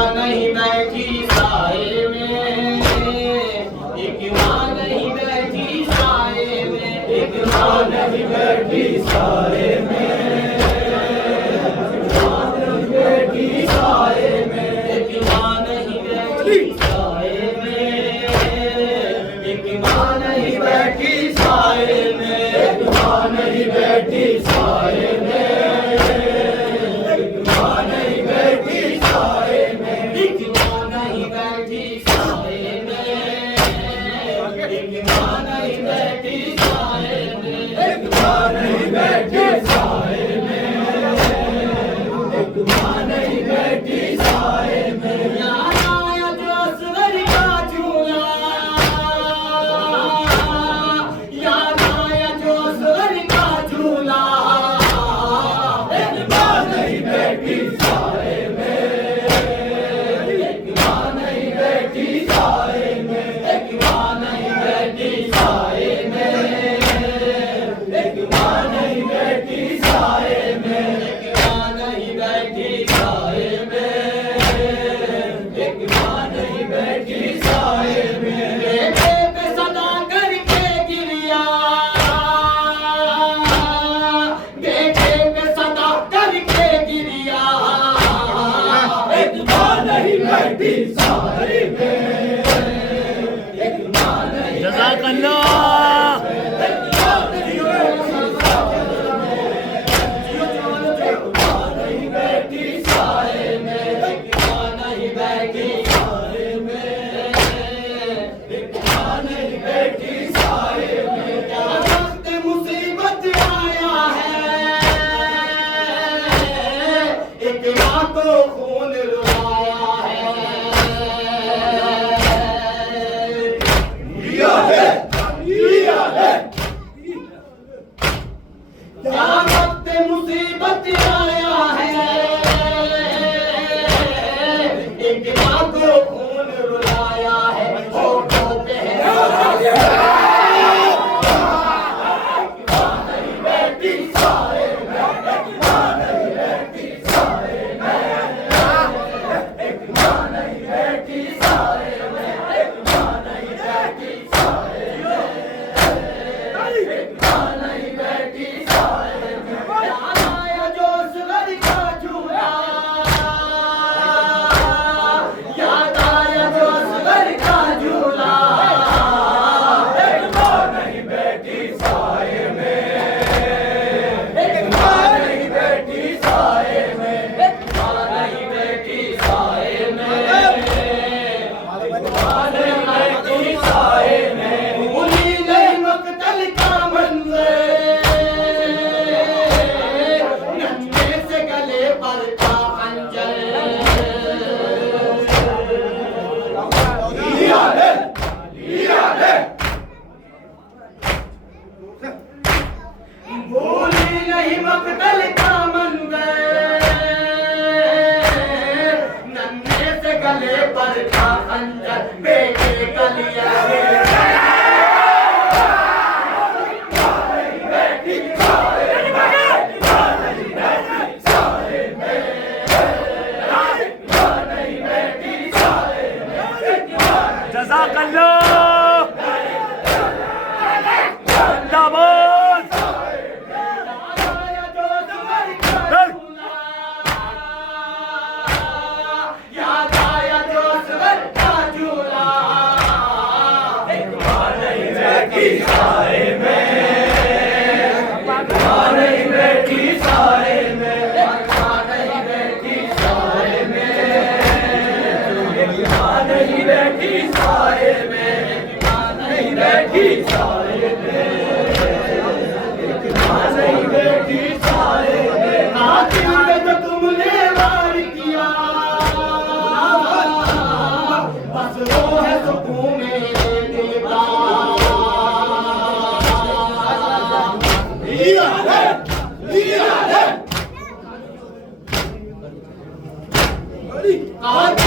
नहीं बैठी साए में, एक माँ नहीं बैठी साए में, एक माँ नहीं बैठी साए में, माँ नहीं बैठी साए में, एक माँ नहीं बैठी साए में, एक माँ नहीं बैठी साए में, एक माँ नहीं बैठी साए में,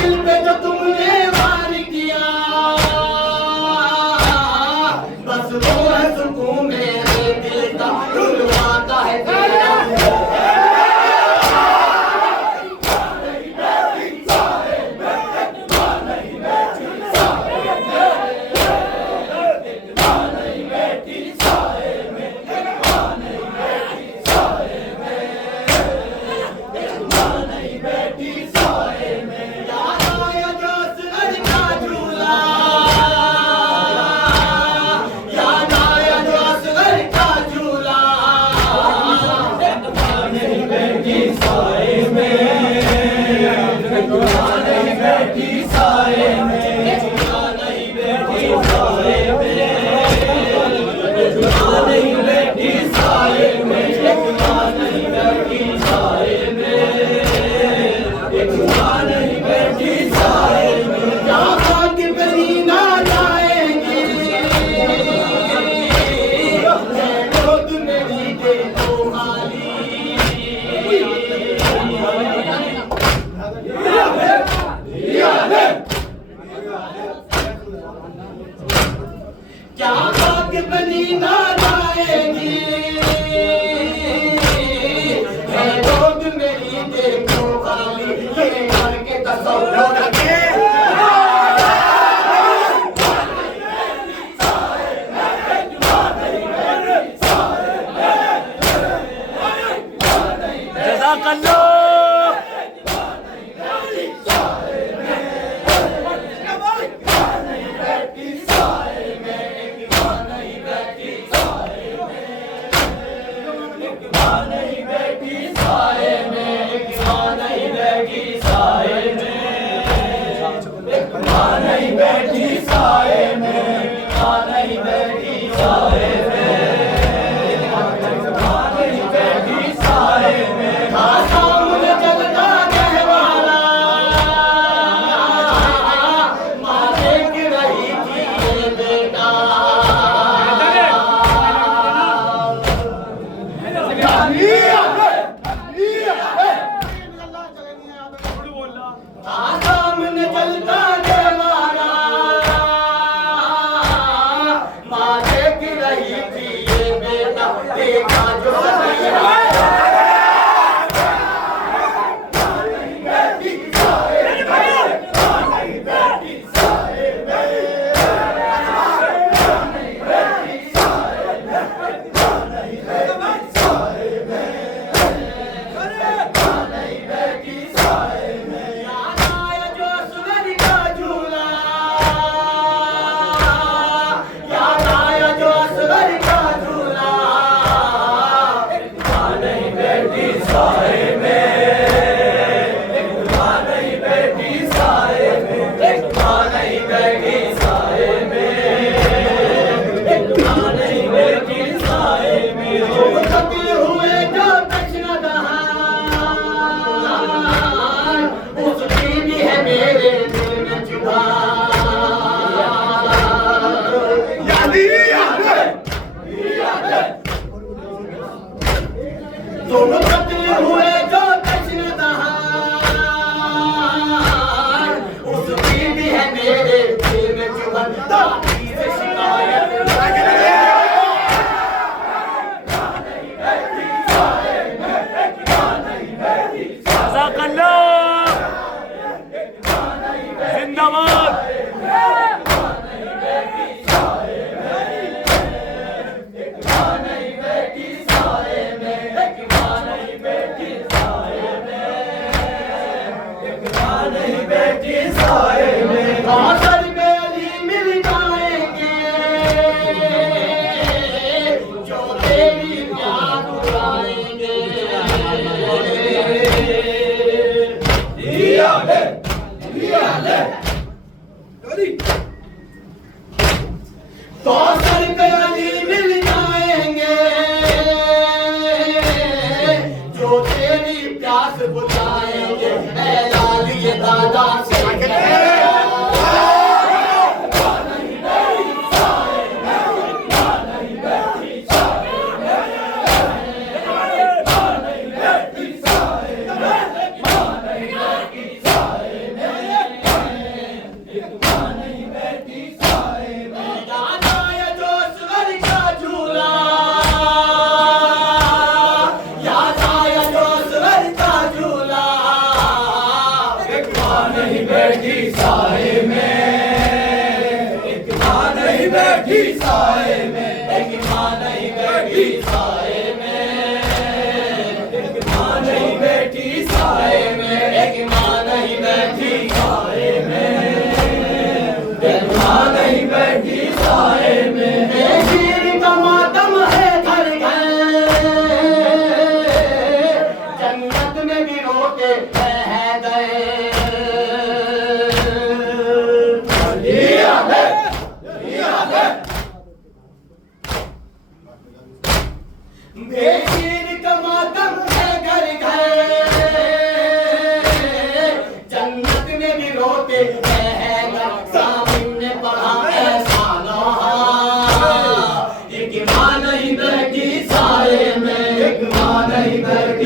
दिल पे जो तुमने वार किया बस वो है सुकून मेरे दिल का रुलवाता है तेरा बैठी साए में, एक माँ नहीं बैठी साए में, एक माँ नहीं बैठी साए में, एक माँ नहीं बैठी साए में, एक माँ नहीं बैठी साए में। जहाँ की बनी ना जाएगी गोद मेरी देखो खाली, क्या बात बनी ना जाएगी गोद मेरी देखो खाली, ये करके तसव्वुर रखे सामने चलता देवारा, माँ देख रही थी ये बेटा, देखा जो दोनों कत्ल हुए जो दशनदहार, उसकी भी है मेरे दिल में चुभन, दादी से शिकायत जिंदाबाद। बुझाएंगे लाल ये दादा से बैठी साए में, एक माँ नहीं बैठी साए में, एक माँ नहीं बैठी साए में, एक माँ नहीं बैठी साए में, एक माँ नहीं बैठी साए में। वीर का मातम है घर घर, जन्नत में भी रोते हैं